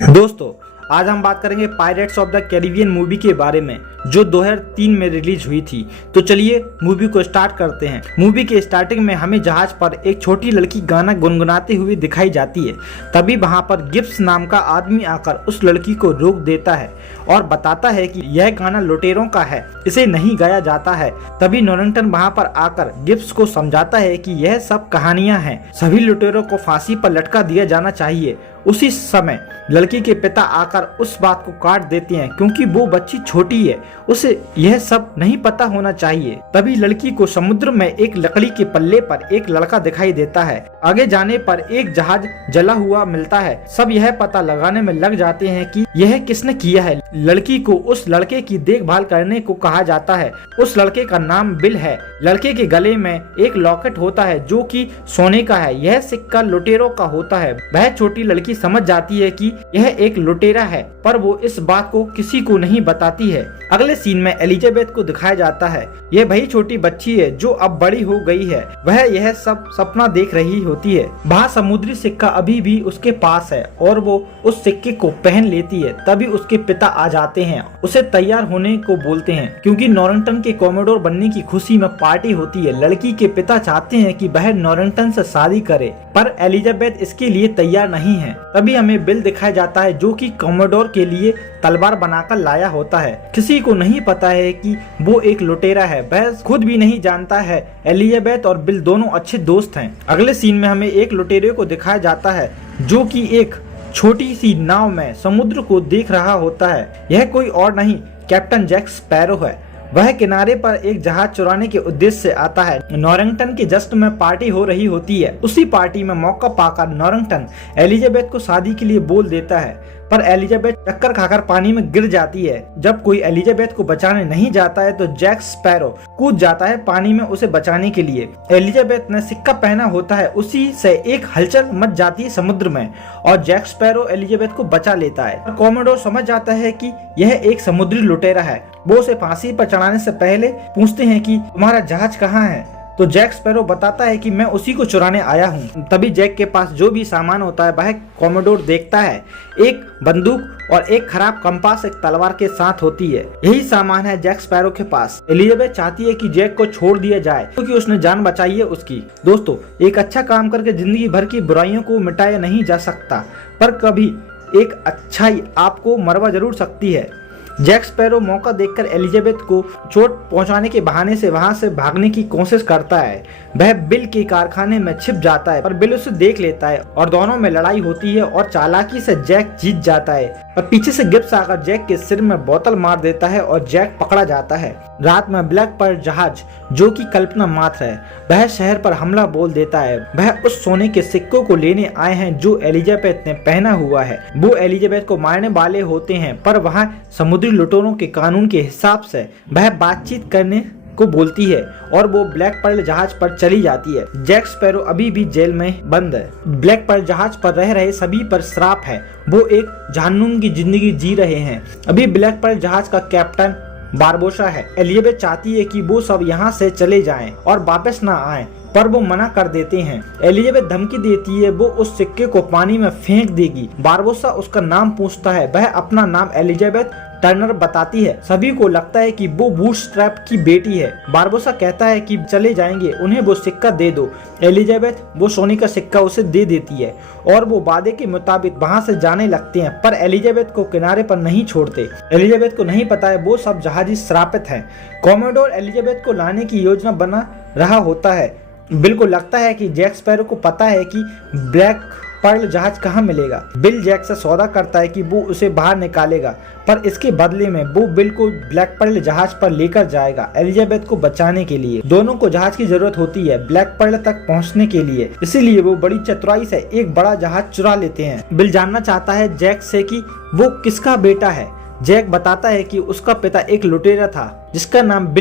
दोस्तों, आज हम बात करेंगे pirates of the Caribbean movie के बारे में जो 2003 में रिलीज हुई थी। तो चलिए मूवी को स्टार्ट करते हैं। मूवी के स्टार्टिंग में हमें जहाज पर एक छोटी लड़की गाना गुनगुनाते हुए दिखाई जाती है। तभी वहां पर गिब्स नाम का आदमी आकर उस लड़की को रोक देता है और बताता है कि यह गाना लुटेरों का है, इसे नहीं गाया जाता है। तभी नॉरिंगटन वहां पर आकर गिब्स को समझाता है कि यह सब कहानियां हैं, सभी लुटेरों को फांसी पर लटका दिया जाना चाहिए। उसी समय लड़की के पिता आकर उस बात को काट देते हैं क्योंकि वो बच्ची छोटी है, उसे यह सब नहीं पता होना चाहिए। तभी लड़की को समुद्र में एक लकड़ी के पल्ले पर एक लड़का दिखाई देता है। आगे जाने पर एक जहाज जला हुआ मिलता है। सब यह पता लगाने में लग जाते हैं कि यह किसने किया है। लड़की को उस लड़के की देखभाल करने को कहा जाता है। उस लड़के का नाम बिल है। लड़के के गले में एक लॉकेट होता है जो कि सोने का है। यह सिक्का लुटेरों का होता है। वह छोटी लड़की समझ जाती है कि यह एक लुटेरा है, पर वो इस बात को किसी को नहीं बताती है। अगले सीन में एलिजाबेथ को दिखाया जाता है। यह वही छोटी बच्ची है जो अब बड़ी हो गई है। वह यह सब सपना देख रही होती है। वहाँ समुद्री सिक्का अभी भी उसके पास है और वो उस सिक्के को पहन लेती है। तभी उसके पिता आ जाते हैं, उसे तैयार होने को बोलते हैं क्योंकि नॉरिंगटन के कॉमोडोर बनने की खुशी में पार्टी होती है। लड़की के पिता चाहते हैं कि वह नॉरिंगटन से शादी करे, पर एलिजाबेथ इसके लिए तैयार नहीं है। तभी हमें बिल दिखाया जाता है जो कि कॉमोडोर के लिए तलवार बनाकर लाया होता है। किसी को नहीं पता है कि वो एक लुटेरा है। वह खुद भी नहीं जानता है। एलिजाबेथ और बिल दोनों अच्छे दोस्त हैं। अगले सीन में हमें एक लुटेरे को दिखाया जाता है जो कि एक छोटी सी नाव में समुद्र को देख रहा होता है। यह कोई और नहीं, कैप्टन जैक स्पैरो है। वह किनारे पर एक जहाज चुराने के उद्देश्य से आता है। नॉरिंगटन के जस्ट में पार्टी हो रही होती है। उसी पार्टी में मौका पाकर नॉरिंगटन एलिजाबेथ को शादी के लिए बोल देता है, पर एलिजाबेथ टक्कर खाकर पानी में गिर जाती है। जब कोई एलिजाबेथ को बचाने नहीं जाता है तो जैक स्पैरो कूद जाता है पानी में उसे बचाने के लिए। एलिजाबेथ ने सिक्का पहना होता है, उसी से एक हलचल मच जाती है समुद्र में और जैक स्पैरो एलिजाबेथ को बचा लेता है। कॉमोडोर समझ जाता है कि यह एक समुद्री लुटेरा है। वो उसे फांसी पर चढ़ाने से पहले पूछते हैं कि तुम्हारा जहाज कहाँ है। तो जैक स्पैरो बताता है कि मैं उसी को चुराने आया हूँ। तभी जैक के पास जो भी सामान होता है वह कॉमोडोर देखता है। एक बंदूक और एक खराब कंपास एक तलवार के साथ होती है। यही सामान है जैक स्पैरो के पास। एलिजाबेथ चाहती है कि जैक को छोड़ दिया जाए क्योंकि उसने जान बचाई है उसकी। दोस्तों, एक अच्छा काम करके जिंदगी भर की बुराइयों को मिटाया नहीं जा सकता, पर कभी एक अच्छाई आपको मरवा जरूर सकती है। जैक स्पैरो मौका देखकर एलिजाबेथ को चोट पहुंचाने के बहाने से वहां से भागने की कोशिश करता है। वह बिल के कारखाने में छिप जाता है, पर बिल उसे देख लेता है और दोनों में लड़ाई होती है और चालाकी से जैक जीत जाता है। पर पीछे से गिब्स आकर जैक के सिर में बोतल मार देता है और जैक पकड़ा जाता है। रात में ब्लैक पर्ल जहाज, जो कि कल्पना मात्र है, वह शहर पर हमला बोल देता है। वह उस सोने के सिक्कों को लेने आए हैं जो एलिजाबेथ ने पहना हुआ है। वो एलिजाबेथ को मारने वाले होते हैं, पर वहाँ समुद्री लुटेरों के कानून के हिसाब से वह बातचीत करने को बोलती है और वो ब्लैक पर्ल जहाज पर चली जाती है। जैक स्पैरो अभी भी जेल में बंद है। ब्लैक पर्ल जहाज पर रह रहे सभी पर श्राप है। वो एक जहन्नुम की जिंदगी जी रहे हैं। अभी ब्लैक पर्ल जहाज का कैप्टन बारबोसा है। एलिजाबेथ चाहती है कि वो सब यहाँ से चले जाएं और वापस ना आएं, पर वो मना कर देते हैं। एलिजाबेथ धमकी देती है वो उस सिक्के को पानी में फेंक देगी। बारबोसा उसका नाम पूछता है। वह अपना नाम एलिजाबेथ टर्नर बताती है। सभी को लगता है कि वो बूटस्ट्रैप की बेटी है। बारबोसा कहता है कि चले जाएंगे, उन्हें वो सिक्का दे दो। एलिजाबेथ वो सोने का सिक्का उसे दे देती है और वो वादे के मुताबिक वहां से जाने लगते हैं, पर एलिजाबेथ को किनारे पर नहीं छोड़ते। एलिजाबेथ को नहीं पता है वो सब जहाजी श्रापित हैं। कॉमोडोर एलिजाबेथ को लाने की योजना बना रहा होता है। बिल को लगता है कि जैक स्पैरो को पता है कि ब्लैक पर्ल जहाज कहाँ मिलेगा। बिल जैक से सौदा करता है कि वो उसे बाहर निकालेगा, पर इसके बदले में वो बिल को ब्लैक पर्ल जहाज पर लेकर जाएगा एलिजाबेथ को बचाने के लिए। दोनों को जहाज की जरूरत होती है ब्लैक पर्ल तक पहुंचने के लिए, इसीलिए वो बड़ी चतुराई से एक बड़ा जहाज चुरा लेते हैं। बिल जानना चाहता है जैक से कि वो किसका बेटा है। जैक बताता है कि उसका पिता एक लुटेरा था जिसका नाम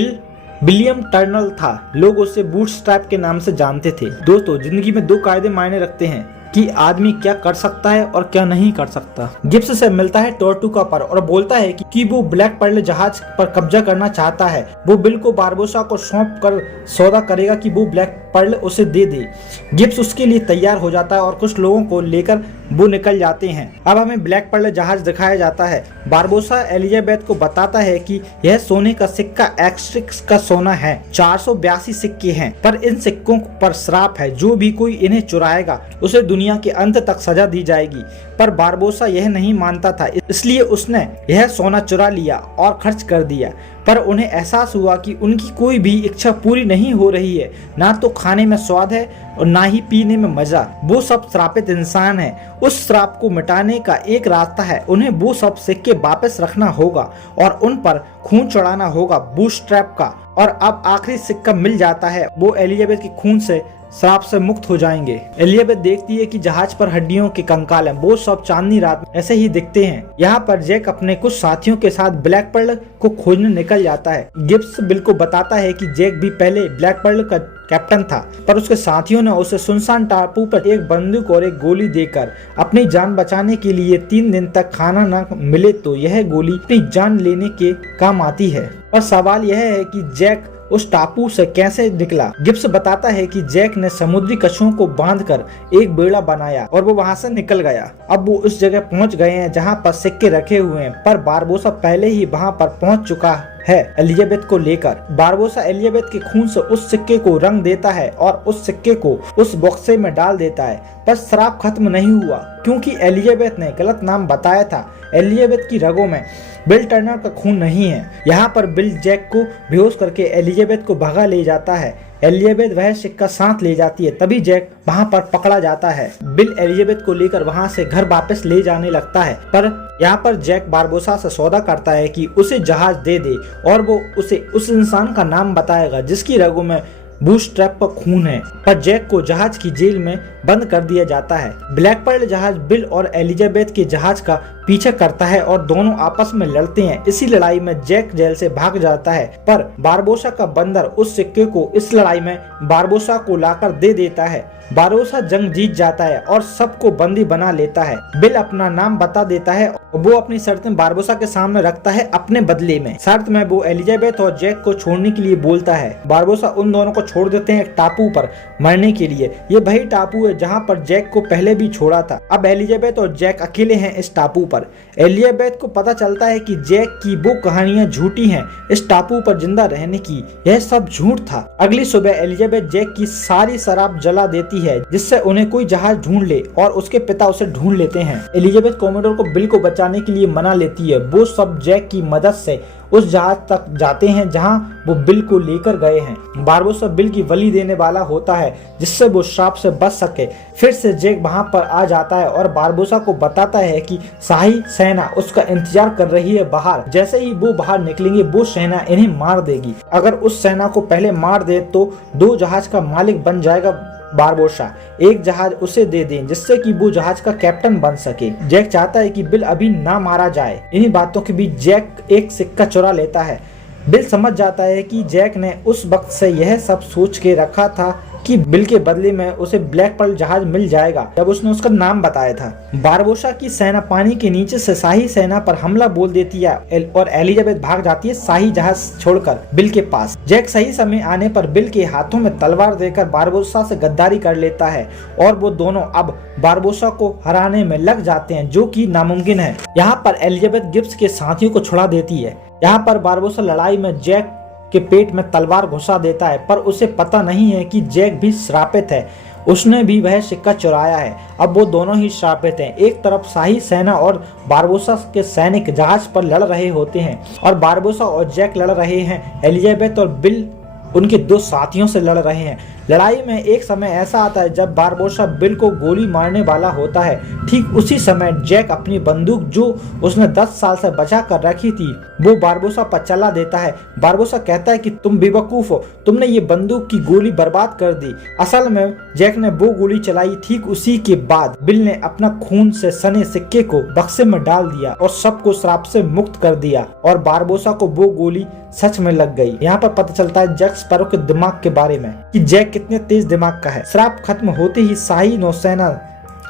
विलियम टर्नल था। लोग उसे बूटस्ट्रैप के नाम से जानते थे। दोस्तों, जिंदगी में दो कायदे मायने रखते हैं कि आदमी क्या कर सकता है और क्या नहीं कर सकता। गिब्स से मिलता है टोर्टुगा पर और बोलता है कि वो ब्लैक पर्ल जहाज पर कब्जा करना चाहता है। वो बिल को बारबोसा को सौंप कर सौदा करेगा कि वो ब्लैक पर्ल उसे दे दे। गिब्स उसके लिए तैयार हो जाता है और कुछ लोगों को लेकर वो निकल जाते हैं। अब हमें ब्लैक पर्ल जहाज दिखाया जाता है। बारबोसा एलिजाबेथ को बताता है कि यह सोने का सिक्का एक्स्ट्रिक्स का सोना है। 482 सिक्के हैं, पर इन सिक्कों पर श्राप है। जो भी कोई इन्हें चुराएगा उसे दुनिया के अंत तक सजा दी जाएगी। पर बारबोसा यह नहीं मानता था, इसलिए उसने यह सोना चुरा लिया और खर्च कर दिया। पर उन्हें एहसास हुआ कि उनकी कोई भी इच्छा पूरी नहीं हो रही है। ना तो खाने में स्वाद है और ना ही पीने में मजा। वो सब श्रापित इंसान है। उस श्राप को मिटाने का एक रास्ता है। उन्हें वो सब सिक्के वापस रखना होगा और उन पर खून चढ़ाना होगा बूटस्ट्रैप का। और अब आखिरी सिक्का मिल जाता है। वो एलिजाबेथ के खून से श्राप से मुक्त हो जाएंगे। एलिजाबेथ देखती है कि जहाज पर हड्डियों के कंकाल हैं। वो सब चांदनी रात में ऐसे ही दिखते हैं। यहाँ पर जैक अपने कुछ साथियों के साथ ब्लैक पर्ल को खोजने निकल जाता है। गिब्स बिल को बताता है कि जैक भी पहले ब्लैक पर्ल का कैप्टन था, पर उसके साथियों ने उसे सुनसान टापू पर एक बंदूक और एक गोली देकर अपनी जान बचाने के लिए 3 दिन तक खाना न मिले तो यह गोली अपनी जान लेने के काम आती है। पर सवाल यह है कि जैक उस टापू से कैसे निकला। गिब्स बताता है कि जैक ने समुद्री कछुओं को बांधकर एक बेड़ा बनाया और वो वहां से निकल गया। अब वो उस जगह पहुंच गए हैं जहां पर सिक्के रखे हुए हैं, पर बारबोसा पहले ही वहां पर पहुंच चुका है एलिजाबेथ को लेकर। बारबोसा एलिजाबेथ के खून से उस सिक्के को रंग देता है और उस सिक्के को उस बक्से में डाल देता है। पर श्राप खत्म नहीं हुआ, क्योंकि एलिजाबेथ ने गलत नाम बताया था। एलिजाबेथ की रगों में बिल टर्नर का खून नहीं है। यहाँ पर बिल जैक को बेहोश करके एलिजाबेथ को भगा ले जाता है। एलिजाबेथ वह सिक्का साथ ले जाती है, तभी जैक वहाँ पर पकड़ा जाता है। बिल एलिजाबेथ को लेकर वहाँ से घर वापस ले जाने लगता है, पर यहाँ पर जैक बारबोसा से सौदा करता है कि उसे जहाज दे दे और वो उसे उस इंसान का नाम बताएगा जिसकी रगों में बूटस्ट्रैप का खून है। पर जैक को जहाज की जेल में बंद कर दिया जाता है। ब्लैक पर्ल जहाज बिल और एलिजाबेथ के जहाज का पीछा करता है और दोनों आपस में लड़ते हैं। इसी लड़ाई में जैक जेल से भाग जाता है, पर बारबोसा का बंदर उस सिक्के को इस लड़ाई में बारबोसा को लाकर दे देता है। बारबोसा जंग जीत जाता है और सबको बंदी बना लेता है। बिल अपना नाम बता देता है और वो अपनी शर्तें बारबोसा के सामने रखता है अपने बदले में। शर्त में वो एलिजाबेथ और जैक को छोड़ने के लिए बोलता है। बारबोसा उन दोनों को छोड़ देते हैं एक टापू पर मरने के लिए। ये वही टापू है जहाँ पर जैक को पहले भी छोड़ा था। अब एलिजाबेथ और जैक अकेले हैं इस टापू पर। एलिजाबेथ को पता चलता है कि जैक की वो कहानियां झूठी हैं। इस टापू पर जिंदा रहने की यह सब झूठ था। अगली सुबह एलिजाबेथ जैक की सारी शराब जला देती है, जिससे उन्हें कोई जहाज ढूंढ ले और उसके पिता उसे ढूंढ लेते हैं। एलिजाबेथ कोमोडोर को बिल को बचाने के लिए मना लेती है। वो सब जैक की मदद से उस जहाज तक जाते हैं जहां वो बिल को लेकर गए हैं। बारबोसा बिल की बलि देने वाला होता है जिससे वो श्राप से बच सके। फिर से जैक वहां पर आ जाता है और बारबोसा को बताता है कि शाही सेना उसका इंतजार कर रही है बाहर। जैसे ही वो बाहर निकलेंगे वो सेना इन्हें मार देगी। अगर उस सेना को पहले मार दे तो 2 जहाज का मालिक बन जाएगा बारबोसा। एक जहाज उसे दे दें जिससे कि वो जहाज का कैप्टन बन सके। जैक चाहता है कि बिल अभी ना मारा जाए। इन्हीं बातों के बीच जैक एक सिक्का चुरा लेता है। बिल समझ जाता है कि जैक ने उस वक्त से यह सब सोच के रखा था कि बिल के बदले में उसे ब्लैक पर्ल जहाज मिल जाएगा जब उसने उसका नाम बताया था। बारबोसा की सेना पानी के नीचे से शाही सेना पर हमला बोल देती है और एलिजाबेथ भाग जाती है शाही जहाज छोड़कर बिल के पास। जैक सही समय आने पर बिल के हाथों में तलवार देकर बारबोसा से गद्दारी कर लेता है और वो दोनों अब बारबोसा को हराने में लग जाते हैं, जो कि नामुमकिन है। यहाँ पर एलिजाबेथ गिब्स के साथियों को छुड़ा देती है। यहाँ पर बारबोसा लड़ाई में जैक के पेट में तलवार घुसा देता है, पर उसे पता नहीं है कि जैक भी श्रापित है। उसने भी वह सिक्का चुराया है। अब वो दोनों ही श्रापित हैं। एक तरफ शाही सेना और बारबोसा के सैनिक जहाज पर लड़ रहे होते हैं और बारबोसा और जैक लड़ रहे हैं। एलिजाबेथ और बिल उनके 2 साथियों से लड़ रहे हैं। लड़ाई में एक समय ऐसा आता है जब बारबोसा बिल को गोली मारने वाला होता है। ठीक उसी समय जैक अपनी बंदूक जो उसने 10 साल से बचा कर रखी थी वो बारबोसा पर चला देता है। बारबोसा कहता है कि तुम बेवकूफ हो, तुमने ये बंदूक की गोली बर्बाद कर दी। असल में जैक ने वो गोली चलाई। ठीक उसी के बाद बिल ने अपना खून से सने सिक्के को बक्से में डाल दिया और सबको श्राप से मुक्त कर दिया और बारबोसा को वो गोली सच में लग गई। यहाँ पर पता चलता है जैक स्पैरो के दिमाग के बारे में कि जैक कितने तेज दिमाग का है। श्राप खत्म होते ही शाही नौसेना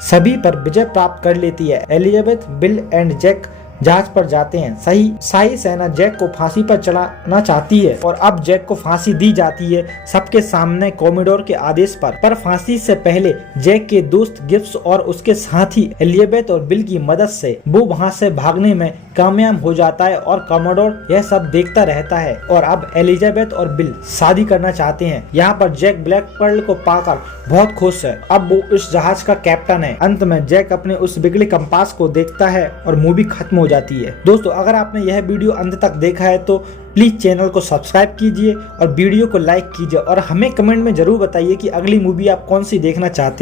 सभी पर विजय प्राप्त कर लेती है। एलिजाबेथ, बिल एंड जैक जहाज पर जाते हैं। शाही सेना जैक को फांसी पर चढ़ाना चाहती है और अब जैक को फांसी दी जाती है सबके सामने कॉमोडोर के आदेश पर फांसी से पहले जैक के दोस्त गिब्स और उसके साथी एलिजाबेथ और बिल की मदद से वो वहां से भागने में कामयाब हो जाता है और कॉमोडोर यह सब देखता रहता है। और अब एलिजाबेथ और बिल शादी करना चाहते हैं। यहाँ पर जैक ब्लैक पर्ल को पाकर बहुत खुश है। अब वो उस जहाज का कैप्टन है। अंत में जैक अपने उस बिगड़े कंपास को देखता है और मूवी खत्म हो जाती है। दोस्तों, अगर आपने यह वीडियो अंत तक देखा है तो प्लीज चैनल को सब्सक्राइब कीजिए और वीडियो को लाइक कीजिए और हमें कमेंट में जरूर बताइए कि अगली मूवी आप कौन सी देखना चाहते हैं।